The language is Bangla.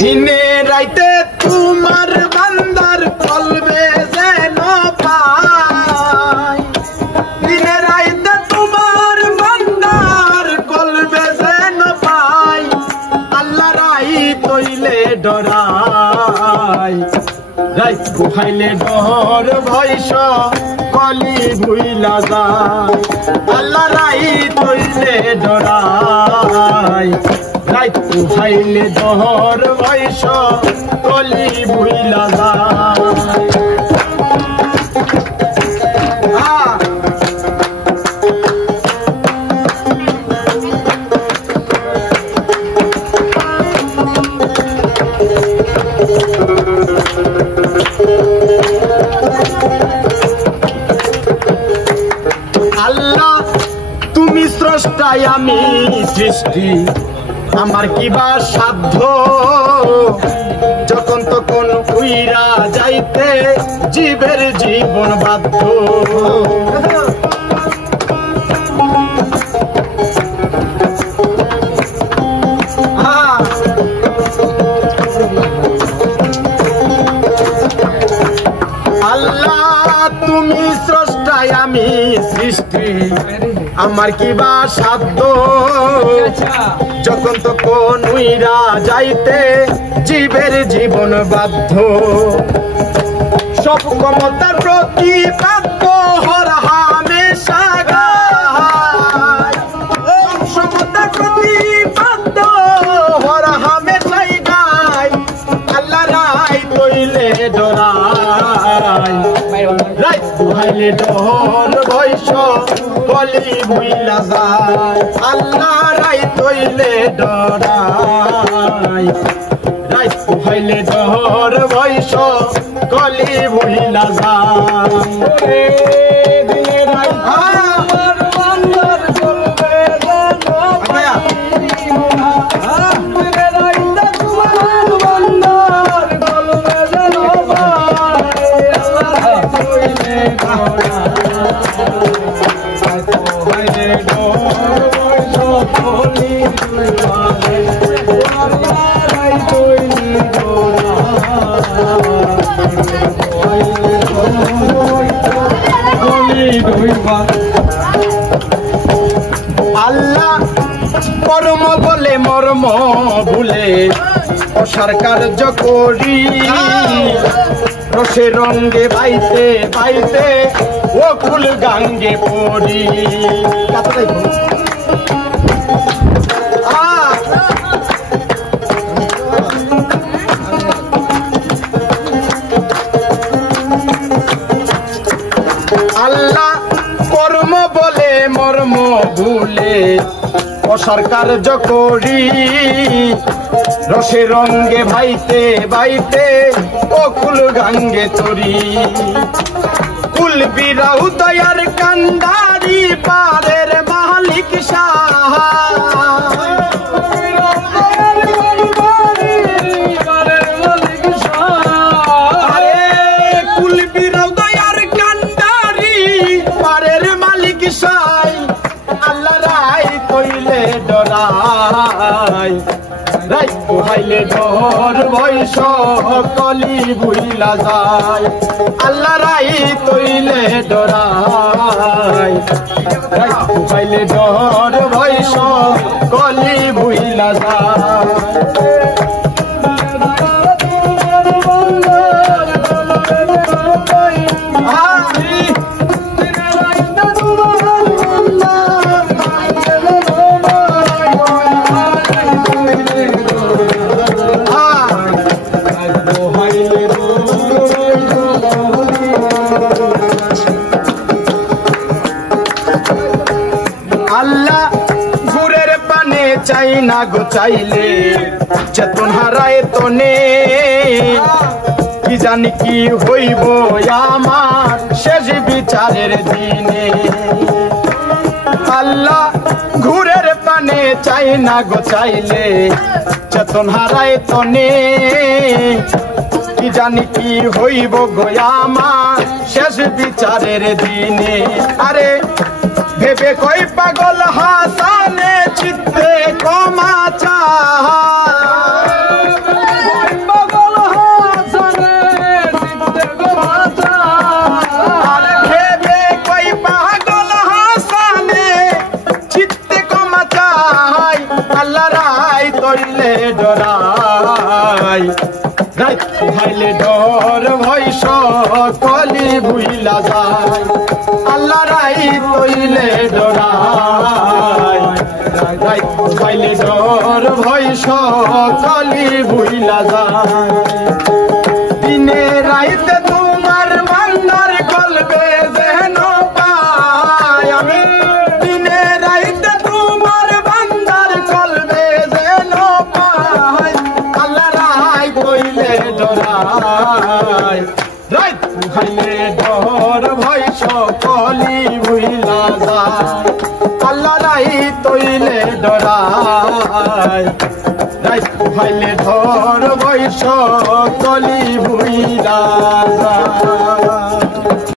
দিনে রাইতে তোমার বান্দার কলবে যেন পাই, দিনে রাইতে তোমার বান্দার কলবে যেন পাই, আল্লাহ রাই তৈলে ডরাই, রাইত গুহাইলে ডর ভয়স কলি ভুইলা যায়, আল্লাহ রাই তৈলে ডরাই, রাইত গুহাইলে ডর ভয়স কলি ভুইলা যায়। আল্লাহ তুমি স্রষ্টায় আমি সৃষ্টি, আমার কিবা সাধ্য, যখন তখন উইরা যাইতে জীবের জীবন বাধ্য। আল্লাহ তুমি স্রষ্টায় আমি সৃষ্টি, আমার কিবা সাধ্য, যখন তখন উইরা যাইতে জীবের জীবন বাধ্য। সব ক্ষমতার প্রতিপাদ্য হর হামেশা গায়, সমতার প্রতিপাদ্য হর হামেশাই গায়, আল্লাহ রাই তৈলে ডরাই, রাইত গুহাইলে ডর ভয়স কলি ভুইলা যায়, আল্লাহ রাই তৈলে ডরাই, রাইত গুহাইলে ডর ভয়স কলি ভুইলা যায়। আল্লাহ কর্ম বলে মর্ম ভুলে অসার কার্য করি, রসে রঙ্গে বাইতে বাইতে ও ফুল গাঙ্গে পড়ি। আল্লাহ কর্ম বলে মর্ম ভুলে অসার কার্য করি, রসে রঙ্গে ভাইতে বাইতে ও কুল গাঙ্গে তরি, কুল বিরাউ দয়ার কান্দারি পারের মালিক শাহ, কুল বিরাউ দয়ার কান্দারি পারের মালিক শাহ, আল্লাহ রাই কইলে ডরাই, রাইত গুহাইলে ডর ভয়স কলি ভুইলা যায়, আল্লাহ রাই তৈলে ডরাই, রাইত গুহাইলে ডর ভয়স কলি ভুইলা যায়। আল্লাহ গুরের পানে চাই না গো চাইলে, চেতন হারায় তনে, কি জানি কি হইব আমার শেষ বিচারের দিনে। আল্লাহ ঘুরের পানে চাই না গো চাইলে, চেতন হারায় তনে, কি জানি কি হইব গো আমার শেষ বিচারের দিনে। আরে ভেবে কই পাগল হাসানে চিত্তে কমা চায়, হইলে ডরাই রাত হইলে ডর ভয় সকলি ভুইলা যায় আল্লাহ রাত হইলে ডরাই রাত হইলে ডর ভয় সকলি ভুইলা যায় দিনে রাইতে তোমার বান্দার কলবে যেন পাই আমি দিনে রাইতে তোমার বান্দার কলবে যেন পাই আল্লাহ রাই কইলে ডরাই রাত হইলে ডর ভয় সকলি ভুইলা যায় আল্লাহ রাই তইলে ডরাই রাত হইলে ধর বৈশ কলি ভুইলা যায়